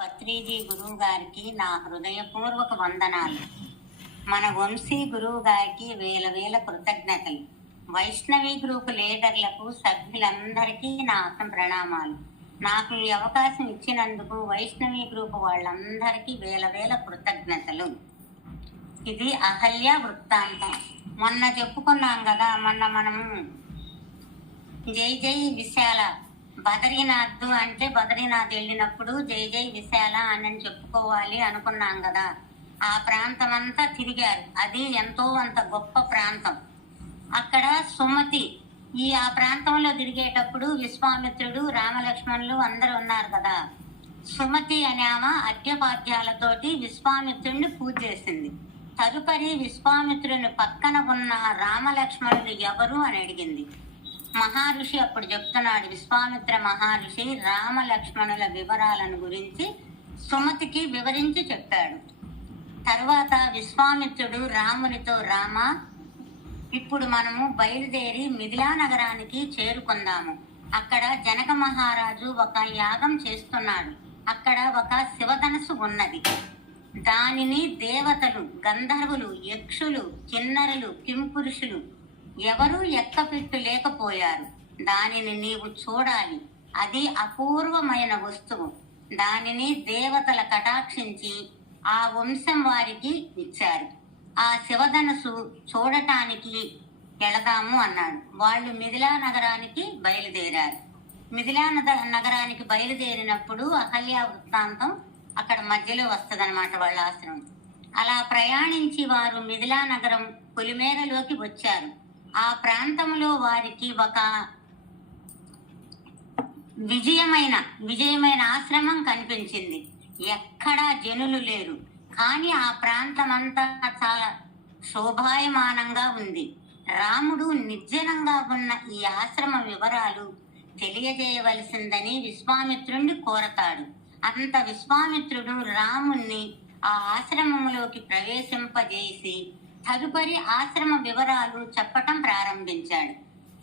పత్రిజీ గురువు గారికి నా హృదయపూర్వక వందనాలు. మన వంశీ గురువు గారికి వేల వేల కృతజ్ఞతలు. వైష్ణవి గ్రూప్ లీడర్లకు, సభ్యులందరికీ నా ప్రణామాలు. నాకు ఈ అవకాశం ఇచ్చినందుకు వైష్ణవి గ్రూప్ వాళ్ళందరికీ వేల వేల కృతజ్ఞతలు. ఇది అహల్య వృత్తాంతం. మొన్న చెప్పుకున్నాం కదా, మొన్న మనము జై జై విశాల బద్రీనాథ్ అంటే బద్రీనాథ్ వెళ్ళినప్పుడు జై జై విశాల అని చెప్పుకోవాలి అనుకున్నాం కదా. ఆ ప్రాంతం అంతా తిరిగారు. అది ఎంతో అంత గొప్ప ప్రాంతం. అక్కడ సుమతి ఆ ప్రాంతంలో తిరిగేటప్పుడు విశ్వామిత్రుడు, రామలక్ష్మణులు అందరూ ఉన్నారు కదా. సుమతి అనే ఆమె అర్ఘ్యపాద్యాలతోటి విశ్వామిత్రుడిని పూజ చేసింది. తదుపరి విశ్వామిత్రుని పక్కన ఉన్న రామలక్ష్మణులు ఎవరు అని అడిగింది. మహర్షి అప్పుడు చెప్తున్నాడు, విశ్వామిత్ర మహర్షి రామలక్ష్మణుల వివరాలను గురించి సుమతికి వివరించి చెప్పాడు. తర్వాత విశ్వామిత్రుడు రామునితో, రామ, ఇప్పుడు మనము బయలుదేరి మిథిలా నగరానికి చేరుకుందాము. అక్కడ జనక మహారాజు ఒక యాగం చేస్తున్నాడు. అక్కడ ఒక శివధనస్సు ఉన్నది. దానిని దేవతలు, గంధర్వులు, యక్షులు, కిన్నరులు, కింపురుషులు ఎవరూ ఎక్కపెట్టు లేకపోయారు. దానిని నీవు చూడాలి. అది అపూర్వమైన వస్తువు. దానిని దేవతల కటాక్షించి ఆ వంశం వారికి ఇచ్చారు. ఆ శివధనస్సు చూడటానికి వెళదాము అన్నాడు. వాళ్ళు మిథిలా నగరానికి బయలుదేరారు. మిథిలా నగరానికి బయలుదేరినప్పుడు అహల్య వృత్తాంతం అక్కడ మధ్యలో వస్తుందన్నమాట, వాళ్ళ ఆశ్రమం. అలా ప్రయాణించి వారు మిథిలా నగరం పొలిమేరలోకి వచ్చారు. ఆ ప్రాంతంలో వారికి ఒక విజయమైన ఆశ్రమం కనిపించింది. ఎక్కడా జనులు లేరు, కానీ ఆ ప్రాంతం అంతా చాలా శోభాయమానంగా ఉంది. రాముడు నిర్జనంగా ఉన్న ఈ ఆశ్రమ వివరాలు తెలియజేయవలసిందని విశ్వామిత్రుణ్ణి కోరతాడు. అంత విశ్వామిత్రుడు రాముణ్ణి ఆ ఆశ్రమంలోకి ప్రవేశింపజేసి తదుపరి ఆశ్రమ వివరాలు చెప్పటం ప్రారంభించాడు.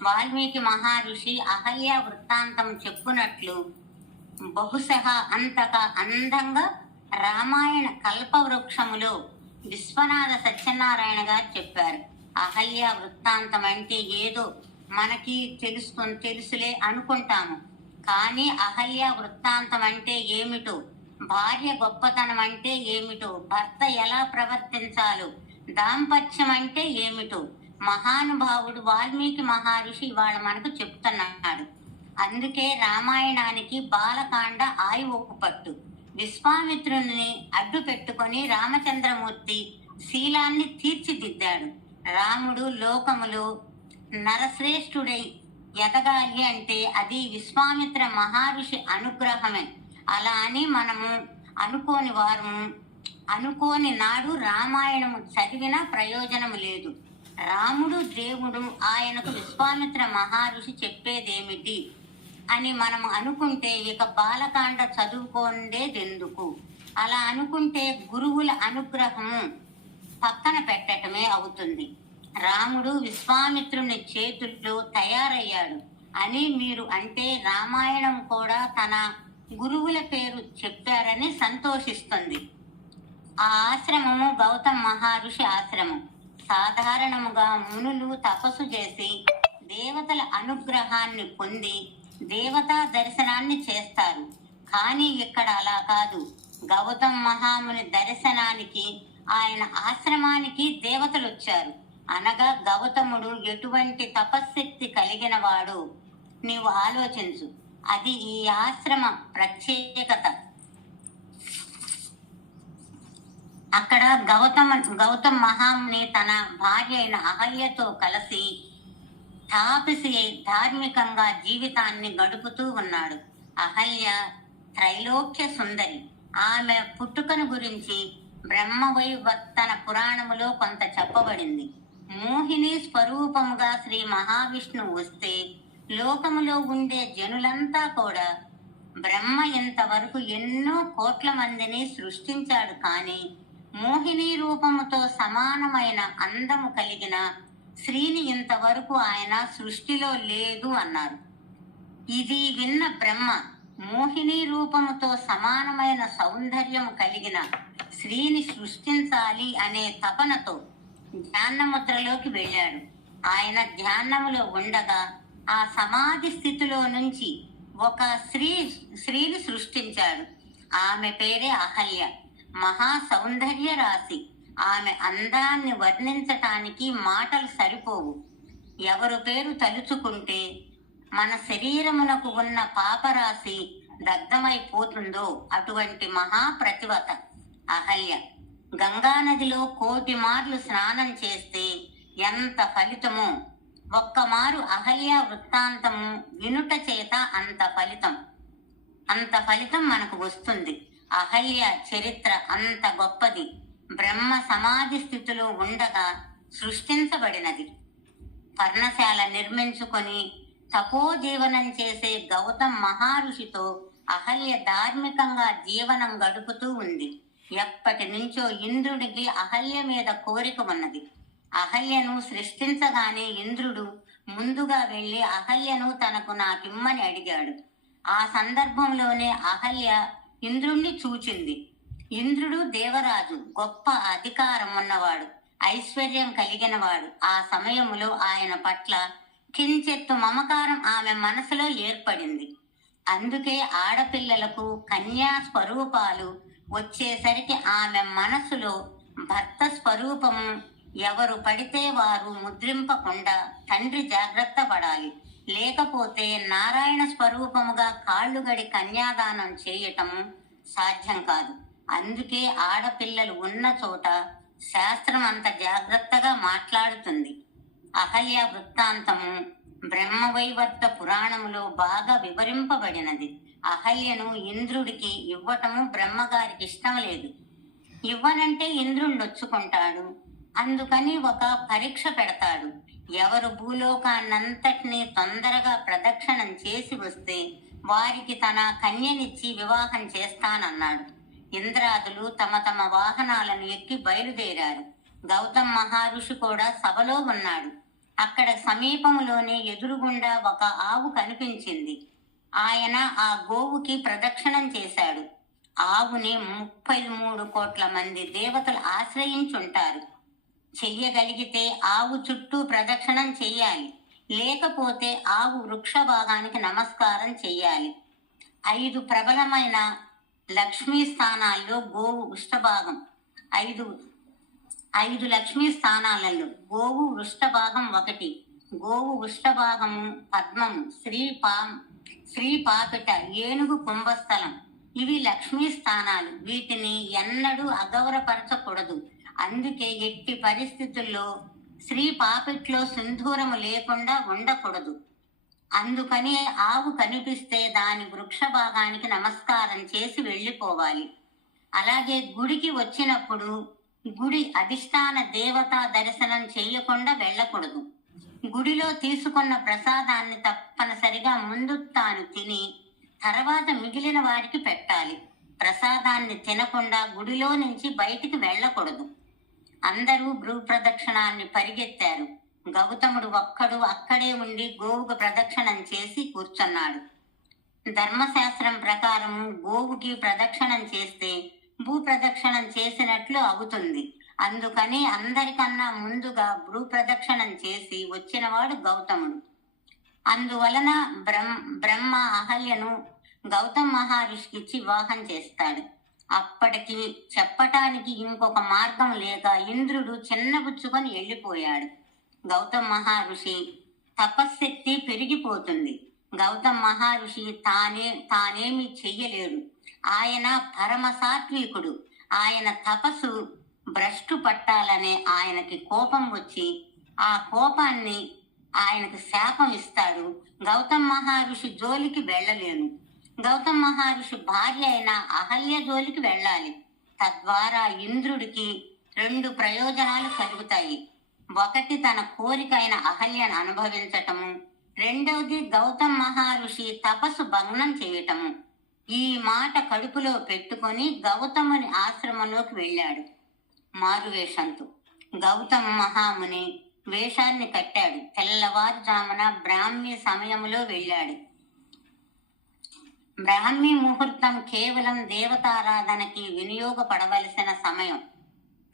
వాల్మీకి మహర్షి అహల్య వృత్తాంతం చెప్పునట్లు బహుశః అంతగా అందంగా రామాయణ కల్పవృక్షములో విశ్వనాథ సత్యనారాయణ గారు చెప్పారు. అహల్య వృత్తాంతం అంటే ఏదో మనకి తెలుసులే అనుకుంటాము, కానీ అహల్య వృత్తాంతం అంటే ఏమిటో, భార్య గొప్పతనం అంటే ఏమిటో, భర్త ఎలా ప్రవర్తించాలో, దాంపత్యం అంటే ఏమిటో మహానుభావుడు వాల్మీకి మహర్షి ఇవాళ మనకు చెప్తున్నాడు. అందుకే రామాయణానికి బాలకాండ ఆయువు పట్టు. విశ్వామిత్రుని అడ్డు పెట్టుకొని రామచంద్రమూర్తి శీలాన్ని తీర్చిదిద్దాడు. రాముడు లోకములో నరశ్రేష్ఠుడై ఎదగాలి అంటే అది విశ్వామిత్ర మహర్షి అనుగ్రహమే. అలా అని మనము అనుకోని నాడు రామాయణము చదివినా ప్రయోజనము లేదు. రాముడు దేవుడు, ఆయనకు విశ్వామిత్ర మహర్షి చెప్పేదేమిటి అని మనం అనుకుంటే ఇక బాలకాండ చదువుకోండేదెందుకు? అలా అనుకుంటే గురువుల అనుగ్రహము పక్కన పెట్టటమే అవుతుంది. రాముడు విశ్వామిత్రుని చేతుల్లో తయారయ్యాడు అని మీరు అంటే రామాయణం కూడా తన గురువుల పేరు చెప్పారని సంతోషిస్తుంది. ఆ ఆశ్రమము గౌతమ మహర్షి ఆశ్రమం. సాధారణముగా మునులు తపస్సు చేసి దేవతల అనుగ్రహాన్ని పొంది దేవతా దర్శనాన్ని చేస్తారు. కానీ ఇక్కడ అలా కాదు. గౌతమ మహాముని దర్శనానికి ఆయన ఆశ్రమానికి దేవతలు వచ్చారు. అనగా గౌతముడు ఎటువంటి తపశ్శక్తి కలిగిన వాడు నీవు ఆలోచించు. అది ఈ ఆశ్రమ ప్రత్యేకత. అక్కడ గౌతమ మహాముని తన భార్య అయిన అహల్యతో కలిసి తాపసి ధార్మికంగా జీవితాన్ని గడుపుతూ ఉన్నాడు. అహల్య త్రైలోక్య సుందరి. ఆమె పుట్టుకను గురించి బ్రహ్మవైవర్తన పురాణములో కొంత చెప్పబడింది. మోహిని స్వరూపముగా శ్రీ మహావిష్ణువు వస్తే లోకములో ఉండే జనులంతా కూడా బ్రహ్మ ఇంతవరకు ఎన్నో కోట్ల మందిని సృష్టించాడు, కానీ మోహిని రూపముతో సమానమైన అందము కలిగిన స్త్రీని ఇంతవరకు ఆయన సృష్టిలో లేదు అన్నారు. ఇది విన్న బ్రహ్మ మోహిని రూపముతో సమానమైన సౌందర్యము కలిగిన స్త్రీని సృష్టించాలి అనే తపనతో ధ్యానముద్రలోకి వెళ్ళాడు. ఆయన ధ్యానములో ఉండగా ఆ సమాధి స్థితిలో నుంచి ఒక స్త్రీని సృష్టించాడు. ఆమె పేరే అహల్య. మహా సౌందర్య రాశి. ఆమె అందాన్ని వర్ణించటానికి మాటలు సరిపోవు. ఎవరు పేరు తలుచుకుంటే మన శరీరమునకు ఉన్న పాపరాశి దగ్ధమైపోతుందో అటువంటి మహాప్రతివత అహల్య. గంగానదిలో 1,000,000 మార్లు స్నానం చేస్తే ఎంత ఫలితమో, ఒక్క మారు అహల్య వృత్తాంతము వినుట చేత అంత ఫలితం మనకు వస్తుంది. అహల్య చరిత్ర అంత గొప్పది. బ్రహ్మ సమాధి స్థితిలో ఉండగా సృష్టించబడినది. పర్ణశాల నిర్మించుకొని తపోజీవనం చేసే గౌతమ్ మహర్షితో అహల్య ధార్మికంగా జీవనం గడుపుతూ ఉంది. ఎప్పటి నుంచో ఇంద్రుడికి అహల్య మీద కోరిక ఉన్నది. అహల్యను సృష్టించగానే ఇంద్రుడు ముందుగా వెళ్లి అహల్యను తనకు నాకిమ్మని అడిగాడు. ఆ సందర్భంలోనే అహల్య ఇంద్రుణ్ణి చూచింది. ఇంద్రుడు దేవరాజు, గొప్ప అధికారం ఉన్నవాడు, ఐశ్వర్యం కలిగినవాడు. ఆ సమయములో ఆయన పట్ల కించెత్తు మమకారం ఆమె మనసులో ఏర్పడింది. అందుకే ఆడపిల్లలకు కన్యా స్వరూపాలు వచ్చేసరికి ఆమె మనసులో భర్త స్వరూపము ఎవరు పడితే వారు ముద్రింపకుండా తండ్రి జాగ్రత్త పడాలి, లేకపోతే నారాయణ స్వరూపముగా కాళ్ళుగడి కన్యాదానం చేయటము సాధ్యం కాదు. అందుకే ఆడపిల్లలు ఉన్న చోట శాస్త్రం అంత జాగ్రత్తగా మాట్లాడుతుంది. అహల్య వృత్తాంతము బ్రహ్మవైవర్త పురాణములో బాగా వివరింపబడినది. అహల్యను ఇంద్రుడికి ఇవ్వటము బ్రహ్మగారికి ఇష్టం లేదు. ఇవ్వనంటే ఇంద్రుడు నొచ్చుకుంటాడు. అందుకని ఒక పరీక్ష పెడతాడు. ఎవరు భూలోకాన్నంతటినీ తొందరగా ప్రదక్షిణం చేసి వస్తే వారికి తన కన్యనిచ్చి వివాహం చేస్తానన్నాడు. ఇంద్రాదులు తమ తమ వాహనాలను ఎక్కి బయలుదేరారు. గౌతమ్ మహర్షి కూడా సభలో ఉన్నాడు. అక్కడ సమీపంలోనే ఎదురుగుండా ఒక ఆవు కనిపించింది. ఆయన ఆ గోవుకి ప్రదక్షిణం చేశాడు. ఆవుని 33 కోట్ల మంది దేవతలు ఆశ్రయించుంటారు. చెయ్యగలిగితే ఆవు చుట్టూ ప్రదక్షిణం చెయ్యాలి, లేకపోతే ఆవు వృక్ష భాగానికి నమస్కారం చెయ్యాలి. 5 ప్రబలమైన లక్ష్మీ స్థానాల్లో గోవు వృష్ఠభాగం. 5 లక్ష్మీ స్థానాలలో గోవు వృష్ఠభాగం 1. గోవు వృష్ఠభాగము పద్మము, శ్రీ పాపిట, ఏనుగు కుంభస్థలం. ఇవి లక్ష్మీ స్థానాలు. వీటిని ఎన్నడూ అగౌరపరచకూడదు. అందుకే ఎట్టి పరిస్థితుల్లో శ్రీ పాపిట్లో సింధూరము లేకుండా ఉండకూడదు. అందుకని ఆవు కనిపిస్తే దాని వృక్ష భాగానికి నమస్కారం చేసి వెళ్ళిపోవాలి. అలాగే గుడికి వచ్చినప్పుడు గుడి అధిష్టాన దేవతా దర్శనం చేయకుండా వెళ్ళకూడదు. గుడిలో తీసుకున్న ప్రసాదాన్ని తప్పనిసరిగా ముందు తాను తిని తర్వాత మిగిలిన వారికి పెట్టాలి. ప్రసాదాన్ని తినకుండా గుడిలో నుంచి బయటికి వెళ్ళకూడదు. అందరూ భూప్రదక్షిణాన్ని పరిగెత్తారు. గౌతముడు ఒక్కడు అక్కడే ఉండి గోవుకు ప్రదక్షిణం చేసి కూర్చున్నాడు. ధర్మశాస్త్రం ప్రకారము గోవుకి ప్రదక్షిణం చేస్తే భూప్రదక్షిణం చేసినట్లు అవుతుంది. అందుకని అందరికన్నా ముందుగా భూప్రదక్షిణం చేసి వచ్చినవాడు గౌతముడు. అందువలన బ్రహ్మ అహల్యను గౌతమ్ మహర్షికి ఇచ్చి వివాహం చేస్తాడు. అప్పటికి చెప్పటానికి ఇంకొక మార్గం లేక ఇంద్రుడు చిన్నబుచ్చుకొని వెళ్ళిపోయాడు. గౌతమ్ మహర్షి తపశ్శక్తి పెరిగిపోతుంది. గౌతమ్ మహర్షి తానేమి చెయ్యలేడు. ఆయన పరమ సాత్వికుడు. ఆయన తపస్సు భ్రష్టు పట్టాలనే ఆయనకి కోపం వచ్చి ఆ కోపాన్ని ఆయనకు శాపం ఇస్తాడు. గౌతమ్ మహర్షి జోలికి వెళ్ళలేను. గౌతమ్ మహర్షి భార్య అయిన అహల్య జోలికి వెళ్ళాలి. తద్వారా ఇంద్రుడికి 2 ప్రయోజనాలు కలుగుతాయి. 1 తన కోరిక అయిన అహల్యను అనుభవించటము, 2వది గౌతమ్ మహర్షి తపస్సు భగ్నం చేయటము. ఈ మాట కడుపులో పెట్టుకొని గౌతముని ఆశ్రమంలోకి వెళ్ళాడు మారువేషంతో. గౌతమ మహాముని వేషాన్ని కట్టాడు. తెల్లవారుజామున బ్రాహ్మీ సమయంలో వెళ్ళాడు. బ్రాహ్మీ ముహూర్తం కేవలం దేవతారాధనకి వినియోగపడవలసిన సమయం.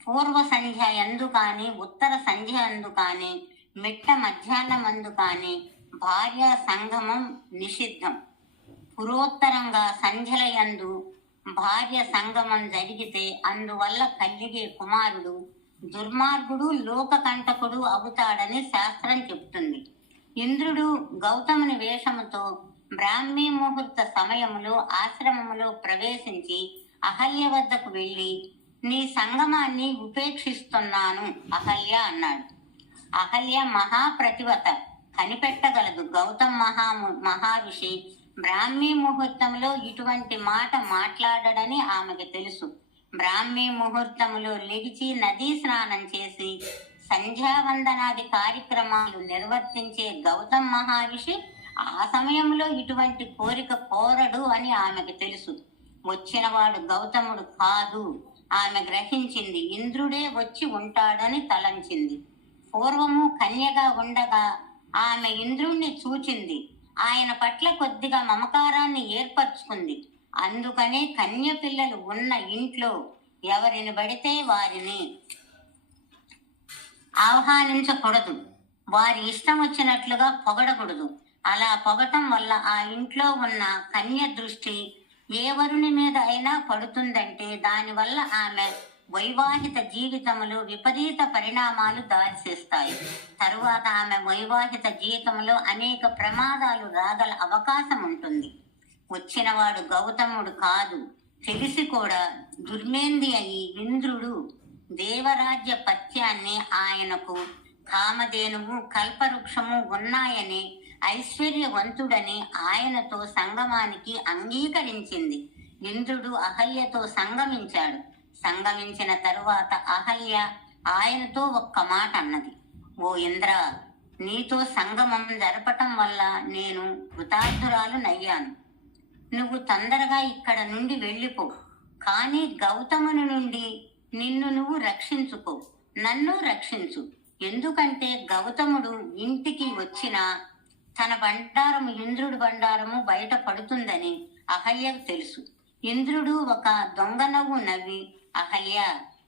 పూర్వ సంధ్య ఎందు కాని, ఉత్తర సంధ్య ఎందు కాని, మిట్ట మధ్యాహ్నమందు కాని భార్య సంగమం నిషిద్ధం. పురోత్తరంగా సంధ్యల యందు భార్య సంగమం జరిగితే అందువల్ల కలిగే కుమారుడు దుర్మార్గుడు, లోకకంటకుడు అవుతాడని శాస్త్రం చెప్తుంది. ఇంద్రుడు గౌతముని వేషముతో బ్రాహ్మీ ముహూర్త సమయములో ఆశ్రమములో ప్రవేశించి అహల్య వద్దకు వెళ్ళి, నీ సంగమాన్ని ఉపేక్షిస్తున్నాను అహల్య అన్నాడు. అహల్య మహాప్రతివత, కనిపెట్టగలదు. గౌతమ్ మహారుషి బ్రాహ్మీ ముహూర్తంలో ఇటువంటి మాట మాట్లాడడని ఆమెకు తెలుసు. బ్రాహ్మీ ముహూర్తములో లెగిచి నదీ స్నానం చేసి సంధ్యావందనాది కార్యక్రమాలు నిర్వర్తించే గౌతమ్ మహర్షి ఆ సమయంలో ఇటువంటి కోరిక కోరడు అని ఆమెకు తెలుసు. వచ్చినవాడు గౌతముడు కాదు ఆమె గ్రహించింది. ఇంద్రుడే వచ్చి ఉంటాడని తలంచింది. పూర్వము కన్యగా ఉండగా ఆమె ఇంద్రుణ్ణి చూచింది. ఆయన పట్ల కొద్దిగా మమకారాన్ని ఏర్పరచుకుంది. అందుకనే కన్య పిల్లలు ఉన్న ఇంట్లో ఎవరిని పడితే వారిని ఆహ్వానించకూడదు. వారి ఇష్టం వచ్చినట్లుగా పొగడకూడదు. అలా పొగటం వల్ల ఆ ఇంట్లో ఉన్న కన్య దృష్టి ఏ వరుని మీద అయినా పడుతుందంటే దానివల్ల ఆమె వైవాహిక జీవితంలో విపరీత పరిణామాలు దారితీస్తాయి. తరువాత ఆమె వైవాహిక జీవితంలో అనేక ప్రమాదాలు రాగల అవకాశం ఉంటుంది. వచ్చినవాడు గౌతముడు కాదు తెలిసి కూడా దుర్మేంది అయి ఇంద్రుడు దేవరాజ్య పత్యాన్ని ఆయనకు కామధేనువు కల్పవృక్షము ఉన్నాయని ఐశ్వర్యవంతుడని ఆయనతో సంగమానికి అంగీకరించింది. ఇంద్రుడు అహల్యతో సంగమించాడు. సంగమించిన తరువాత అహల్య ఆయనతో ఒక్క మాట అన్నది. ఓ ఇంద్ర, నీతో సంగమం జరపటం వల్ల నేను కృతార్థురాలు నయ్యాను. నువ్వు తొందరగా ఇక్కడ నుండి వెళ్ళిపో. కానీ గౌతముని నుండి నిన్ను నువ్వు రక్షించుకో, నన్ను రక్షించు. ఎందుకంటే గౌతముడు ఇంటికి వచ్చిన తన బండారము ఇంద్రుడి బండారము బయట పడుతుందని అహల్యకు తెలుసు. ఇంద్రుడు ఒక దొంగ నవ్వు నవ్వి, అహల్య,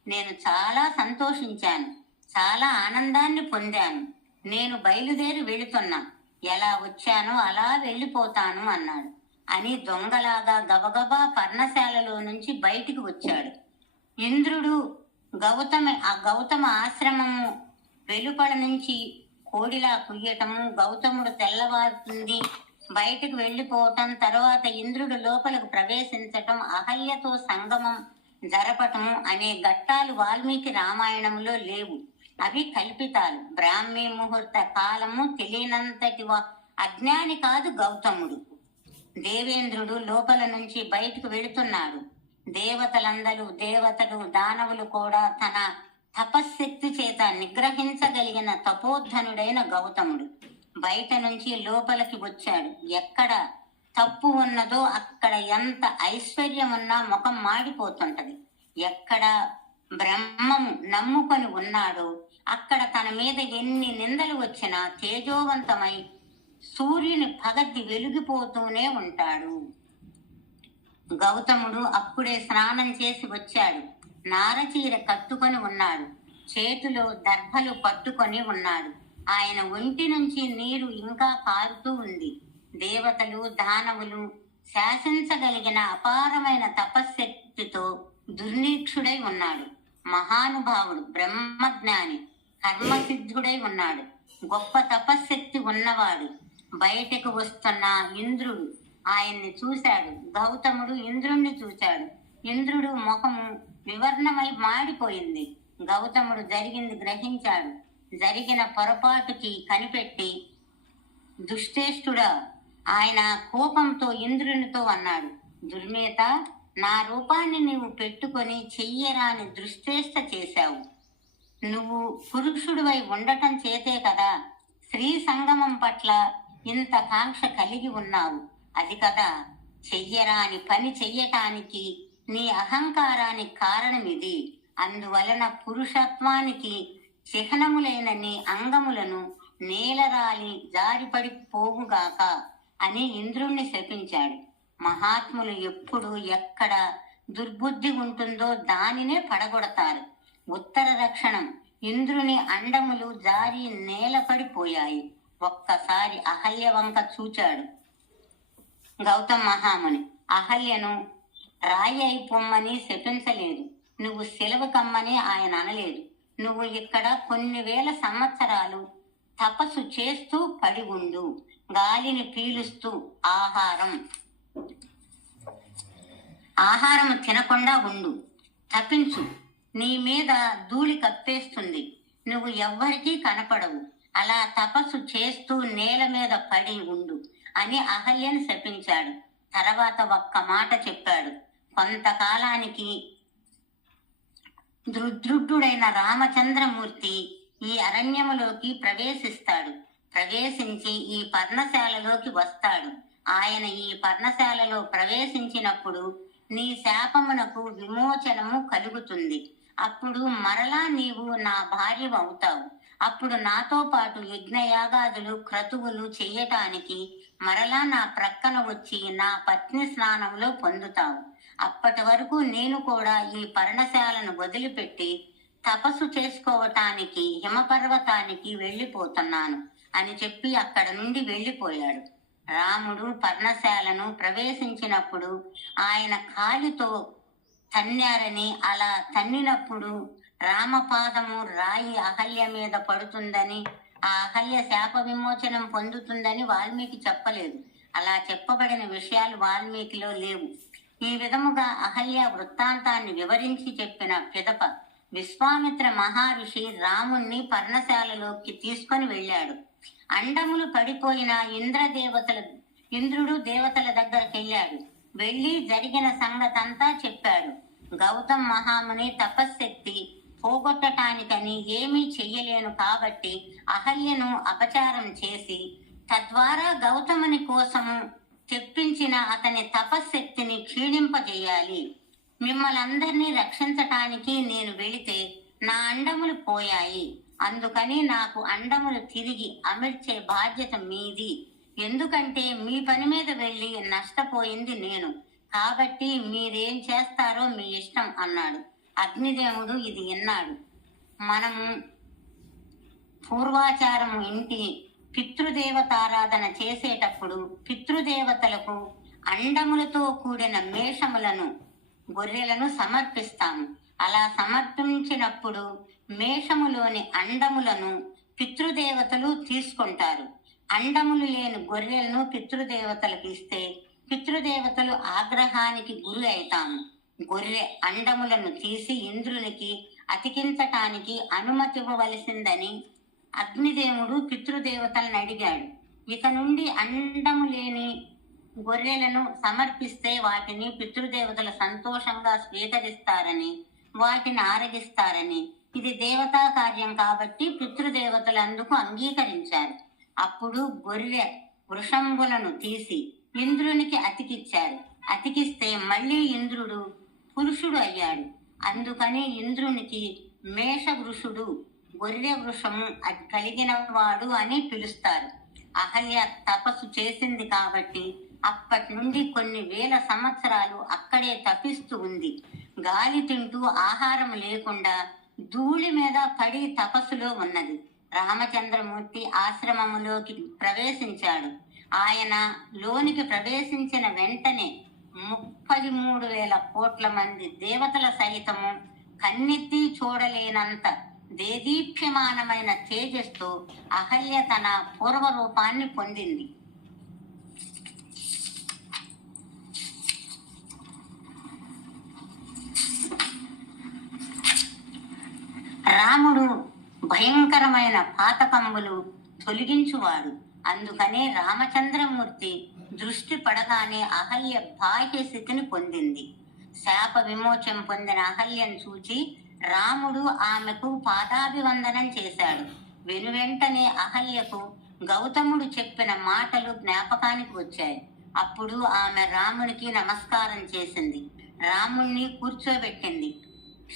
నేను చాలా సంతోషించాను, చాలా ఆనందాన్ని పొందాను. నేను బయలుదేరి వెళుతున్నా. ఎలా వచ్చానో అలా వెళ్ళిపోతాను అన్నాడు. అని దొంగలాగా గబగబా పర్ణశాలలో నుంచి బయటికి వచ్చాడు. ఇంద్రుడు గౌతమ ఆశ్రమము వెలుపల నుంచి కోడిలా కుయ్యటము, గౌతముడు తెల్లవారుతుంది బయటకు వెళ్ళిపోవటం, తర్వాత ఇంద్రుడు లోపలకు ప్రవేశించటం, అహల్యతో సంగమం జరపటము అనే ఘట్టాలు వాల్మీకి రామాయణంలో లేవు. అవి కల్పితాలు. బ్రాహ్మీ ముహూర్త కాలము తెలియనంతటి అజ్ఞాని కాదు గౌతముడు. దేవేంద్రుడు లోపల నుంచి బయటకు వెళుతున్నాడు. దేవతలు దానవులు కూడా తన తపశ్శక్తి చేత నిగ్రహించగలిగిన తపోధనుడైన గౌతముడు బయట నుంచి లోపలికి వచ్చాడు. ఎక్కడ తప్పు ఉన్నదో అక్కడ ఎంత ఐశ్వర్యం ఉన్నా ముఖం మాడిపోతుంటది. ఎక్కడ బ్రహ్మము నమ్ముకొని ఉన్నాడో అక్కడ తన మీద ఎన్ని నిందలు వచ్చినా తేజోవంతమై సూర్యుని పగతి వెలిగిపోతూనే ఉంటాడు. గౌతముడు అప్పుడే స్నానం చేసి వచ్చాడు. నారచీర కట్టుకొని ఉన్నాడు. చేతిలో దర్భలు పట్టుకొని ఉన్నాడు. ఆయన ఒంటి నుంచి నీరు ఇంకా కారుతూ ఉంది. దేవతలు దానవులు శాసించగలిగిన అపారమైన తపశ్శక్తితో దుర్నీక్షుడై ఉన్నాడు. మహానుభావుడు, బ్రహ్మజ్ఞాని, కర్మసిద్ధుడై ఉన్నాడు. గొప్ప తపశ్శక్తి ఉన్నవాడు. బయటకు వస్తున్న ఇంద్రుడు ఆయన్ని చూశాడు. గౌతముడు ఇంద్రుణ్ణి చూశాడు. ఇంద్రుడు ముఖము వివర్ణమై మాడిపోయింది. గౌతముడు జరిగింది గ్రహించాడు. జరిగిన పొరపాటుకి కనిపెట్టి, దుష్టేష్టుడా, ఆయన కోపంతో ఇంద్రునితో అన్నాడు, దుర్మేత, నా రూపాన్ని నీవు పెట్టుకొని చెయ్యరాని దృష్టేష్ట చేశావు. నువ్వు పురుషుడివై ఉండటం చేతే కదా స్త్రీ సంగమం పట్ల ఇంత కాంక్ష కలిగి ఉన్నావు. అది కదా చెయ్యరాని పని చెయ్యటానికి నీ అహంకారానికి కారణమిది. అందువలన పురుషత్వానికి చిహ్నములైన నీ అంగములను నేలరాలి జారిపడి పోవుగాక అని ఇంద్రుణ్ణి శపించాడు. మహాత్ములు ఎప్పుడు ఎక్కడ దుర్బుద్ధి ఉంటుందో దానినే పడగొడతారు. ఉత్తర దక్షిణం ఇంద్రుని అండములు జారి నేలపడిపోయాయి. ఒక్కసారి అహల్య వంక చూచాడు గౌతమ మహాముని. అహల్యను రాయి అయి పొమ్మని శపించలేదు, నువ్వు సెలవు కమ్మని ఆయన అనలేదు. నువ్వు ఇక్కడ కొన్ని వేల సంవత్సరాలు తపస్సు చేస్తూ పడి ఉండు, గాలిని పీలుస్తూ ఆహారం తినకుండా ఉండు, తపించు, నీ మీద ధూళి కప్పేస్తుంది, నువ్వు ఎవ్వరికీ కనపడవు, అలా తపస్సు చేస్తూ నేల మీద పడి ఉండు అని అహల్యను శపించాడు. తర్వాత ఒక్క మాట చెప్పాడు. కొంతకాలానికి దృఢుడైన రామచంద్రమూర్తి ఈ అరణ్యములోకి ప్రవేశిస్తాడు. ప్రవేశించి ఈ పర్ణశాలలోకి వస్తాడు. ఆయన ఈ పర్ణశాలలో ప్రవేశించినప్పుడు నీ శాపమునకు విమోచనము కలుగుతుంది. అప్పుడు మరలా నీవు నా భార్య అవుతావు. అప్పుడు నాతో పాటు యజ్ఞయాగాదులు క్రతువులు చెయ్యటానికి మరలా నా ప్రక్కన వచ్చి నా పత్ని స్నానంలో పొందుతావు. అప్పటి వరకు నేను కూడా ఈ పర్ణశాలను వదిలిపెట్టి తపస్సు చేసుకోవటానికి హిమపర్వతానికి వెళ్ళిపోతున్నాను అని చెప్పి అక్కడ నుండి వెళ్ళిపోయాడు. రాముడు పర్ణశాలను ప్రవేశించినప్పుడు ఆయన కాలితో తన్నారని, అలా తన్నినప్పుడు రామపాదము రాయి అహల్య మీద పడుతుందని, ఆ అహల్య శాప విమోచనం పొందుతుందని వాల్మీకి చెప్పలేదు. అలా చెప్పబడిన విషయాలు వాల్మీకిలో లేవు. ఈ విధముగా అహల్య వృత్తాంతాన్ని వివరించి చెప్పిన పిదప విశ్వామిత్ర మహర్షి రాముణ్ణి పర్ణశాలలోకి తీసుకొని వెళ్ళాడు. అండములు పడిపోయిన ఇంద్రుడు దేవతల దగ్గరికి వెళ్ళాడు. వెళ్ళి జరిగిన సంగతంతా చెప్పాడు. గౌతమ మహాముని తపశ్శక్తి పోగొట్టటానికని ఏమీ చెయ్యలేను కాబట్టి అహల్యను అపచారం చేసి తద్వారా గౌతముని కోసము తెప్పించిన అతని తపశ్శక్తిని క్షీణింపజేయాలి. మిమ్మల్ందరినీ రక్షించటానికి నేను వెళితే నా అండములు పోయాయి. అందుకని నాకు అండములు తిరిగి అమర్చే బాధ్యత మీది. ఎందుకంటే మీ పని మీద వెళ్ళి నష్టపోయింది నేను. కాబట్టి మీరేం చేస్తారో మీ ఇష్టం అన్నాడు. అగ్నిదేవుడు ఇది విన్నాడు. మనము పూర్వాచారము ఇంటి పితృదేవతారాధన చేసేటప్పుడు పితృదేవతలకు అండములతో కూడిన మేషములను గొర్రెలను సమర్పిస్తాము. అలా సమర్పించినప్పుడు మేషములోని అండములను పితృదేవతలు తీసుకుంటారు. అండములు లేని గొర్రెలను పితృదేవతలకు ఇస్తే పితృదేవతలు ఆగ్రహానికి గురి అవుతాము. గొర్రె అండములను తీసి ఇంద్రునికి అతికించటానికి అనుమతి ఇవ్వవలసిందని అగ్నిదేవుడు పితృదేవతలను అడిగాడు. ఇక నుండి అండము లేని గొర్రెలను సమర్పిస్తే వాటిని పితృదేవతలు సంతోషంగా స్వీకరిస్తారని, వాటిని ఆరగిస్తారని, ఇది దేవతా కార్యం కాబట్టి పితృదేవతలు అందుకు అంగీకరించారు. అప్పుడు గొర్రె వృషంబులను తీసి ఇంద్రునికి అతికిచ్చారు. అతికిస్తే మళ్ళీ ఇంద్రుడు పురుషుడు అయ్యాడు. అందుకని ఇంద్రునికి మేష వృషుడు, గొర్రె వృషము కలిగిన వాడు అని పిలుస్తారు. అహల్య తపస్సు చేసింది కాబట్టి అప్పటి నుండి కొన్ని వేల సంవత్సరాలు అక్కడే తపిస్తూ ఉంది. గాలి తింటూ ఆహారం లేకుండా ధూళి మీద పడి తపస్సులో ఉన్నది. రామచంద్రమూర్తి ఆశ్రమములోకి ప్రవేశించాడు. ఆయన లోనికి ప్రవేశించిన వెంటనే 33,000 కోట్ల మంది దేవతల సహితము కన్నెత్తి చూడలేనంత దేదీప్యమానమైన తేజస్తో అహల్య తన పూర్వరూపాన్ని పొందింది. రాముడు భయంకరమైన పాతకంబులు తొలగించువాడు. అందుకనే రామచంద్రమూర్తి దృష్టి పడగానే అహల్య బాహ్య స్థితిని పొందింది. శాప విమోచం పొందిన అహల్యను చూచి రాముడు ఆమెకు పాదాభివందనం చేశాడు. వెనువెంటనే అహల్యకు గౌతముడు చెప్పిన మాటలు జ్ఞాపకానికి వచ్చాయి. అప్పుడు ఆమె రామునికి నమస్కారం చేసింది. రాముణ్ణి కూర్చోబెట్టింది.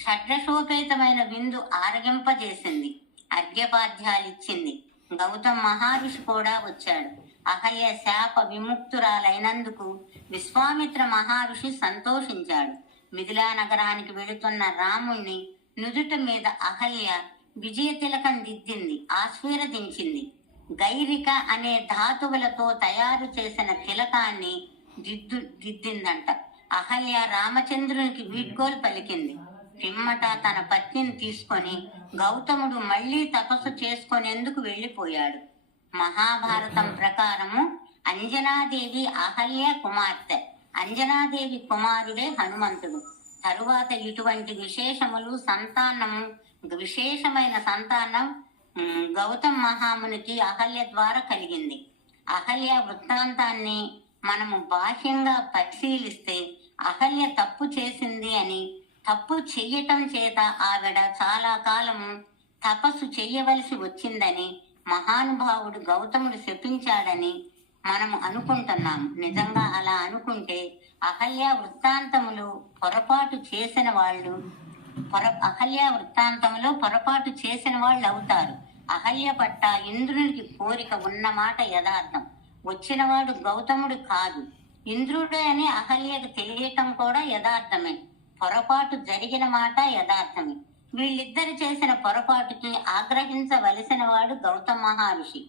షడ్రసోపేతమైన విందు ఆరగింపజేసింది. అర్ఘ్యపాద్యాలిచ్చింది. గౌతమ మహర్షి కూడా వచ్చాడు. అహల్య శాప విముక్తురాలైనందుకు విశ్వామిత్ర మహర్షి సంతోషించాడు. మిథిలా నగరానికి వెళుతున్న రాముణ్ణి నుదుట మీద అహల్య విజయ తిలకం దిద్దింది, ఆశీర్వదించింది. గైరిక అనే ధాతువులతో తయారు చేసిన తిలకాన్ని దిద్దిందంట. అహల్య రామచంద్రునికి వీడ్కోలు పలికింది. పిమ్మట తన పత్నిని తీసుకొని గౌతముడు మళ్లీ తపస్సు చేసుకునేందుకు వెళ్లిపోయాడు. మహాభారతం ప్రకారము అంజనాదేవి అహల్య కుమార్తె. అంజనాదేవి కుమారుడే హనుమంతుడు. తరువాత ఇటువంటి విశేషమైన సంతానం గౌతమ మహామునికి అహల్య ద్వారా కలిగింది. అహల్య వృత్తాంతాన్ని మనము బాహ్యంగా పరిశీలిస్తే అహల్య తప్పు చేసింది అని, తప్పు చెయ్యటం చేత ఆవిడ చాలా కాలము తపస్సు చెయ్యవలసి వచ్చిందని మహానుభావుడు గౌతముడు శపించాడని మనము అనుకుంటున్నాము. నిజంగా అలా అనుకుంటే అహల్య వృత్తాంతములో పొరపాటు చేసిన వాళ్ళు అవుతారు. అహల్య పట్ల ఇంద్రునికి కోరిక ఉన్నమాట యథార్థం. వచ్చినవాడు గౌతముడు కాదు, ఇంద్రుడే అని అహల్యకు తెలియటం కూడా యథార్థమే. పొరపాటు జరిగిన మాట యథార్థమే. వీళ్ళిద్దరు చేసిన పొరపాటుకి ఆగ్రహించవలసిన వాడు గౌతమ మహర్షి.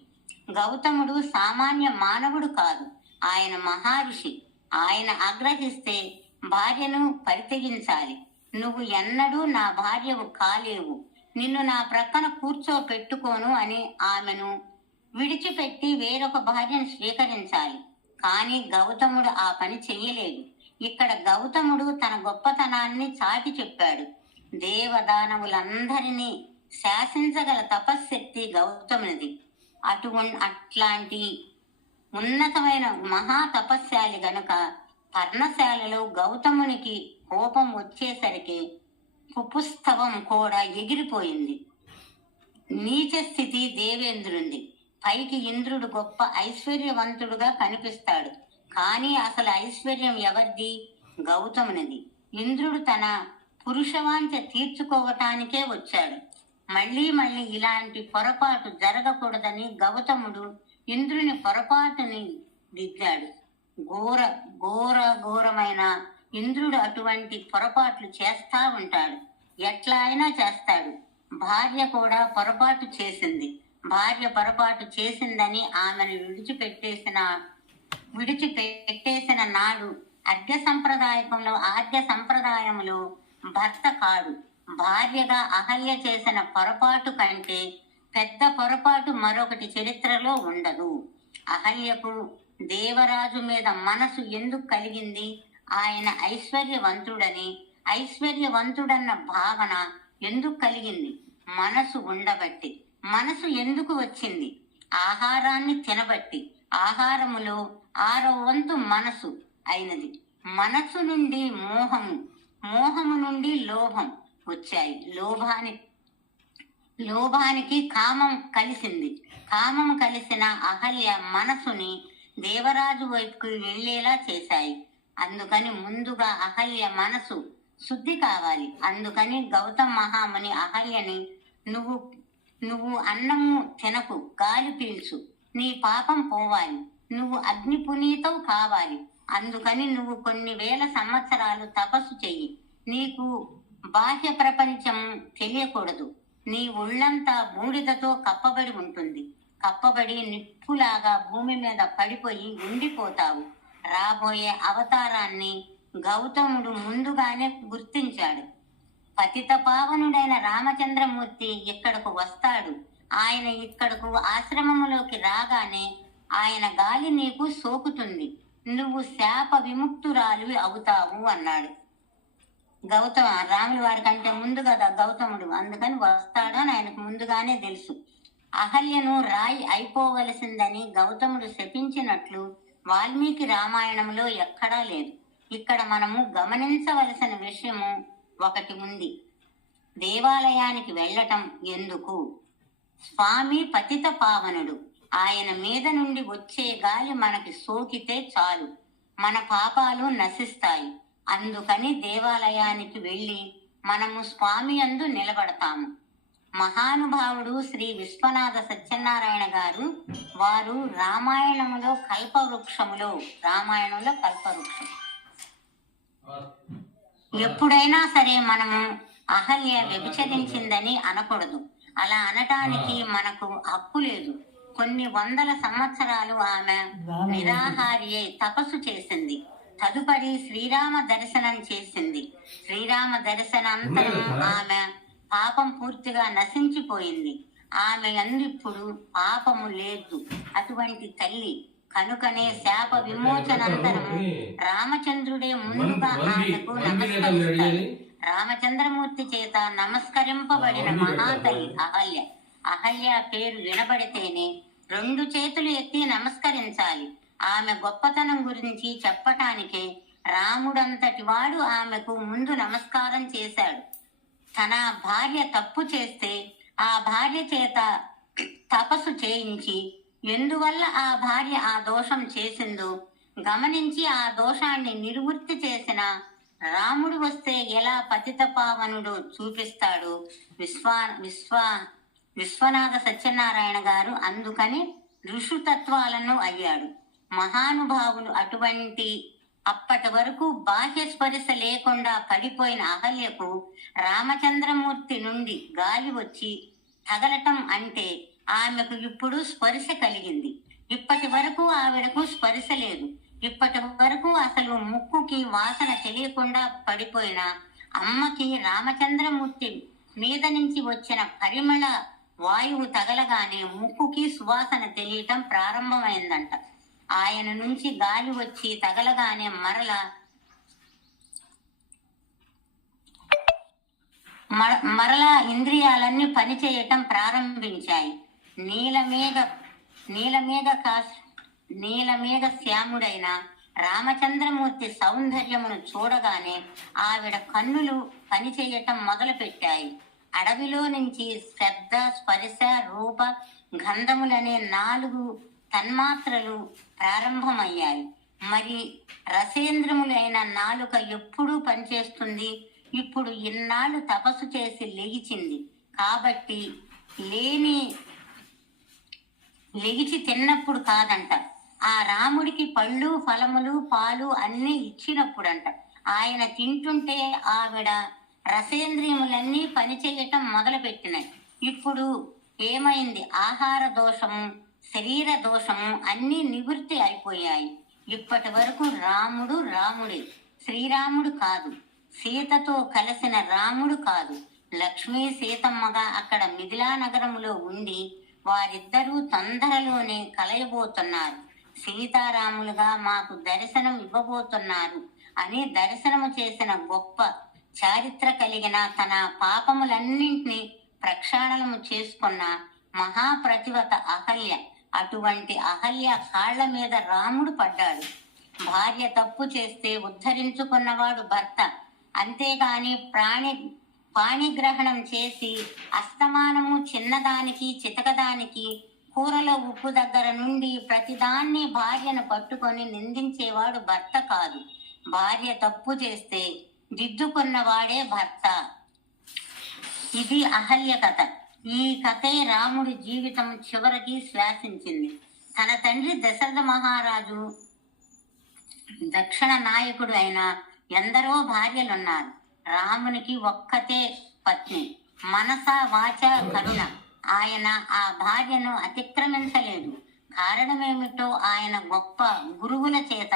గౌతముడు సామాన్య మానవుడు కాదు, ఆయన మహర్షి. ఆయన ఆగ్రహిస్తే భార్యను పరిత్యజించాలి. నువ్వు ఎన్నడూ నా భార్యవు కాలేవు, నిన్ను నా ప్రక్కన కూర్చోపెట్టుకోను అని ఆమెను విడిచిపెట్టి వేరొక భార్యను స్వీకరించాలి. కానీ గౌతముడు ఆ పని చెయ్యలేదు. ఇక్కడ గౌతముడు తన గొప్పతనాన్ని చాటి చెప్పాడు. దేవదానవులందరినీ శాసించగల తపశ్శక్తి గౌతమునిది. అట్లాంటి ఉన్నతమైన మహా తపస్శాలి గనుక పర్ణశాలలో గౌతమునికి కోపం వచ్చేసరికి పుపుస్తవం కూడా ఎగిరిపోయింది. నీచ స్థితి దేవేంద్రుంది. పైకి ఇంద్రుడు గొప్ప ఐశ్వర్యవంతుడుగా కనిపిస్తాడు, కానీ అసలు ఐశ్వర్యం ఎవరిది? గౌతమునిది. ఇంద్రుడు తన పురుషవాంఛ తీర్చుకోవటానికే వచ్చాడు. మళ్ళీ ఇలాంటి పొరపాటు జరగకూడదని గౌతముడు ఇంద్రుని పొరపాటుని దిద్దాడు. ఘోరమైన ఇంద్రుడు అటువంటి పొరపాట్లు చేస్తా ఉంటాడు, ఎట్లా అయినా చేస్తాడు. భార్య కూడా పొరపాటు చేసింది. భార్య పొరపాటు చేసిందని ఆమెను విడిచిపెట్టేసిన నాడు ఆర్య సంప్రదాయంలో భర్త కాడు. భార్యగా అహల్య చేసిన పొరపాటు కంటే పెద్ద పొరపాటు మరొకటి చరిత్రలో ఉండదు. అహల్యకు దేవరాజు మీద మనసు ఎందుకు కలిగింది? ఆయన ఐశ్వర్యవంతుడన్న భావన ఎందుకు కలిగింది? మనసు ఉండబట్టి. మనసు ఎందుకు వచ్చింది? ఆహారాన్ని తినబట్టి. ఆహారములో 6వ వంతు మనసు అయినది. మనసు నుండి మోహము నుండి లోభం వచ్చాయి. లోభానికి కామం కలిసింది. కామం కలిసిన అహల్య మనసుని దేవరాజు వైపుకు వెళ్లేలా చేశాయి. అందుకని ముందుగా అహల్య మనసు శుద్ధి కావాలి. అందుకని గౌతమ మహాముని అహల్యని నువ్వు అన్నము తినకు, గాలి పీల్చు, నీ పాపం పోవాలి, నువ్వు అగ్ని పునీతం కావాలి. అందుకని నువ్వు కొన్ని వేల సంవత్సరాలు తపస్సు చెయ్యి. నీకు బాహ్య ప్రపంచం తెలియకూడదు. నీ ఒళ్ళంతా బూడిదతో కప్పబడి ఉంటుంది. కప్పబడి నిప్పులాగా భూమి మీద పడిపోయి ఉండిపోతావు. రాబోయే అవతారాన్ని గౌతముడు ముందుగానే గుర్తించాడు. పతిత పావనుడైన రామచంద్రమూర్తి ఇక్కడకు వస్తాడు. ఆయన ఇక్కడకు ఆశ్రమములోకి రాగానే ఆయన గాలి నీకు సోకుతుంది, నువ్వు శాప విముక్తురాలు అవుతావు అన్నాడు. రాముల వారి కంటే ముందు కదా గౌతముడు, అందుకని వస్తాడని ఆయనకు ముందుగానే తెలుసు. అహల్యను రాయి అయిపోవలసిందని గౌతముడు శపించినట్లు వాల్మీకి రామాయణంలో ఎక్కడా లేదు. ఇక్కడ మనము గమనించవలసిన విషయము ఒకటి ఉంది. దేవాలయానికి వెళ్ళటం ఎందుకు? స్వామి పతిత పావనుడు. ఆయన మీద నుండి వచ్చే గాలి మనకి సోకితే చాలు, మన పాపాలు నశిస్తాయి. అందుకని దేవాలయానికి వెళ్ళి మనము స్వామి యందు నిలబడతాము. మహానుభావుడు శ్రీ విశ్వనాథ సత్యనారాయణ గారు వారు రామాయణంలో కల్పవృక్షం ఎప్పుడైనా సరే మనము అహల్య వ్యభిచరించిందని అనకూడదు. అలా అనటానికి మనకు హక్కు లేదు. కొన్ని వందల సంవత్సరాలు ఆమె నిరాహారి అయి తపస్సు చేసింది. తదుపరి శ్రీరామ దర్శనం చేసింది. శ్రీరామ దర్శనాంతరం ఆమె పాపం పూర్తిగా నశించిపోయింది. ఆమె అందిప్పుడు పాపము లేదు. అటువంటి తల్లి కనుకనే శాప విమోచనంతరము రామచంద్రుడే ముందుగా ఆమెకు నమస్కరిస్తాడు. రామచంద్రమూర్తి చేత నమస్కరింపబడిన మహాతల్లి అహల్య. అహల్య పేరు వినబడితేనే 2 చేతులు ఎత్తి నమస్కరించాలి. ఆమె గొప్పతనం గురించి చెప్పటానికే రాముడంతటి వాడు ఆమెకు ముందు నమస్కారం చేశాడు. తన భార్య తప్పు చేస్తే ఆ భార్య చేత తపస్సు చేయించి ఎందువల్ల ఆ భార్య ఆ దోషం చేసిందో గమనించి ఆ దోషాన్ని నిర్వృత్తి చేసిన రాముడు వస్తే ఎలా పతిత పావనుడో చూపిస్తాడు విశ్వనాథ సత్యనారాయణ గారు. అందుకని ఋషుతత్వాలను అయ్యాడు. మహానుభావులు అటువంటి అప్పటి వరకు బాహ్య స్పర్శ లేకుండా పడిపోయిన అహల్యకు రామచంద్రమూర్తి నుండి గాలి వచ్చి తగలటం అంటే ఆమెకు ఇప్పుడు స్పర్శ కలిగింది. ఇప్పటి వరకు ఆవిడకు స్పర్శ లేదు. ఇప్పటి వరకు అసలు ముక్కుకి వాసన తెలియకుండా పడిపోయిన అమ్మకి రామచంద్రమూర్తి మీద నుంచి వచ్చిన పరిమళ వాయువు తగలగానే ముక్కుకి సువాసన తెలియటం ప్రారంభమైందంట. ఆయన నుంచి గాలి వచ్చి తగలగానే మరలా ఇంద్రియాలన్నీ పనిచేయటం ప్రారంభించాయి. నీలమేఘ శ్యాముడైన రామచంద్రమూర్తి సౌందర్యమును చూడగానే ఆవిడ కన్నులు పనిచేయటం మొదలు పెట్టాయి. అడవిలో నుంచి శబ్ద, స్పర్శ, రూప, గంధములనే 4 తన్మాత్రలు ప్రారంభమయ్యాయి. మరి రసేంద్రములైన నాలుక ఎప్పుడూ పనిచేస్తుంది. ఇప్పుడు ఇన్నాళ్ళు తపస్సు చేసి లెగిచింది కాబట్టి లెగిచి తిన్నప్పుడు కాదంట, ఆ రాముడికి పళ్ళు, ఫలములు, పాలు అన్నీ ఇచ్చినప్పుడంట. ఆయన తింటుంటే ఆవిడ రసేంద్రియములన్నీ పనిచేయటం మొదలుపెట్టినాయి. ఇప్పుడు ఏమైంది? ఆహార దోషము, శరీర దోషము అన్నీ నివృత్తి అయిపోయాయి. ఇప్పటి వరకు రాముడే, శ్రీరాముడు కాదు, సీతతో కలిసిన రాముడు కాదు. లక్ష్మీ సీతమ్మగా అక్కడ మిథిలా నగరములో ఉండి వారిద్దరూ తొందరలోనే కలయబోతున్నారు. సీతారాములుగా మాకు దర్శనం ఇవ్వబోతున్నారు అని దర్శనము చేసిన గొప్ప చారిత్ర కలిగిన, తన పాపములన్నింటినీ ప్రక్షాళనము చేసుకున్న మహాప్రతివత అహల్య. అటువంటి అహల్య కాళ్ల మీద రాముడు పడ్డాడు. భార్య తప్పు చేస్తే ఉద్ధరించుకున్నవాడు భర్త. అంతేగాని పాణిగ్రహణం చేసి అస్తమానము చిన్నదానికి చితకదానికి కూరలో ఉప్పు దగ్గర నుండి ప్రతిదాన్ని భార్యను పట్టుకొని నిందించేవాడు భర్త కాదు. భార్య తప్పు చేస్తే దిద్దుకున్నవాడే భర్త. ఇది అహల్య కథ. ఈ కథే రాముడి జీవితం చివరికి శ్వాసించింది. తన తండ్రి దశరథ మహారాజు దక్షిణ నాయకుడు అయిన ఎందరో భార్యలున్నారు. రామునికి ఒక్కతే పత్ని, మనస వాచ కరుణ. ఆయన ఆ భార్యను అతిక్రమించలేదు. కారణమేమిటో ఆయన గొప్ప గురువుల చేత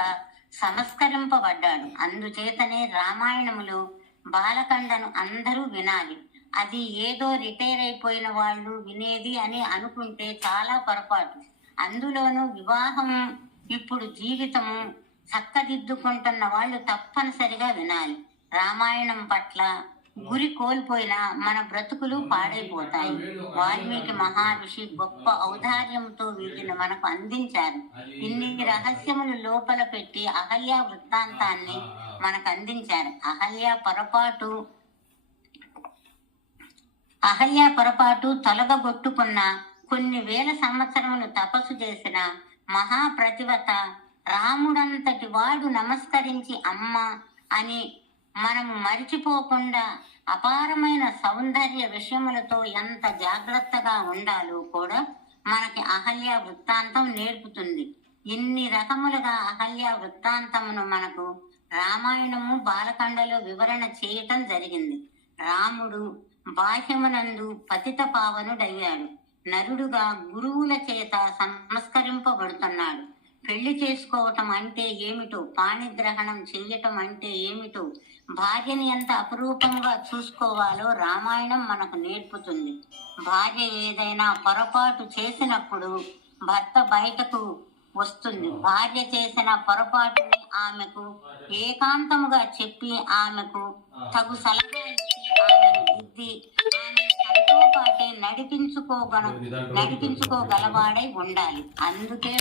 సంస్కరింపబడ్డాడు. అందుచేతనే రామాయణములో బాలకండను అందరూ వినాలి. అది ఏదో రిటైర్ అయిపోయిన వాళ్ళు వినేది అని అనుకుంటే చాలా పొరపాటు. అందులోనూ వివాహం, ఇప్పుడు జీవితము చక్కదిద్దుకుంటున్న వాళ్ళు తప్పనిసరిగా వినాలి. రామాయణం పట్ల గురి కోల్పోయిన మన బ్రతుకులు పాడైపోతాయి. వాల్మీకి మహర్షి గొప్ప ఔదార్యంతో వీటిని మనకు అందించారు. ఇన్ని రహస్యములు లోపల పెట్టి అహల్య వృత్తాంతాన్ని మనకు అందించారు. అహల్య పొరపాటు తొలగొట్టుకున్న, కొన్ని వేల సంవత్సరములు తపస్సు చేసిన మహాప్రతివత రాముడంతటి వాడు నమస్కరించి అమ్మ అని మనము మరిచిపోకుండా అపారమైన సౌందర్య విషయములతో ఎంత జాగ్రత్తగా ఉండాలో కూడా మనకి అహల్య వృత్తాంతం నేర్పుతుంది. ఇన్ని రకములుగా అహల్య వృత్తాంతమును మనకు రామాయణము బాలకాండలో వివరణ చేయటం జరిగింది. రాముడు బాహ్యమునందు పతిత పావనుడయ్యాడు. నరుడుగా గురువుల చేత సంస్కరింపబడుతున్నాడు. పెళ్లి చేసుకోవటం అంటే ఏమిటో, పాణిగ్రహణం చెయ్యటం అంటే ఏమిటో, భార్యని ఎంత అపురూపంగా చూసుకోవాలో రామాయణం మనకు నేర్పుతుంది. భార్య ఏదైనా పొరపాటు చేసినప్పుడు భర్త బయటకు వస్తుంది. భార్య చేసిన పొరపాటుని ఆమెకు ఏకాంతముగా చెప్పి ఆమెకు తగు సలహా ఇచ్చి ఆమెను దిద్ది ఆమె తనతో పాటే నడిపించుకోగలవాడై ఉండాలి. అందుకే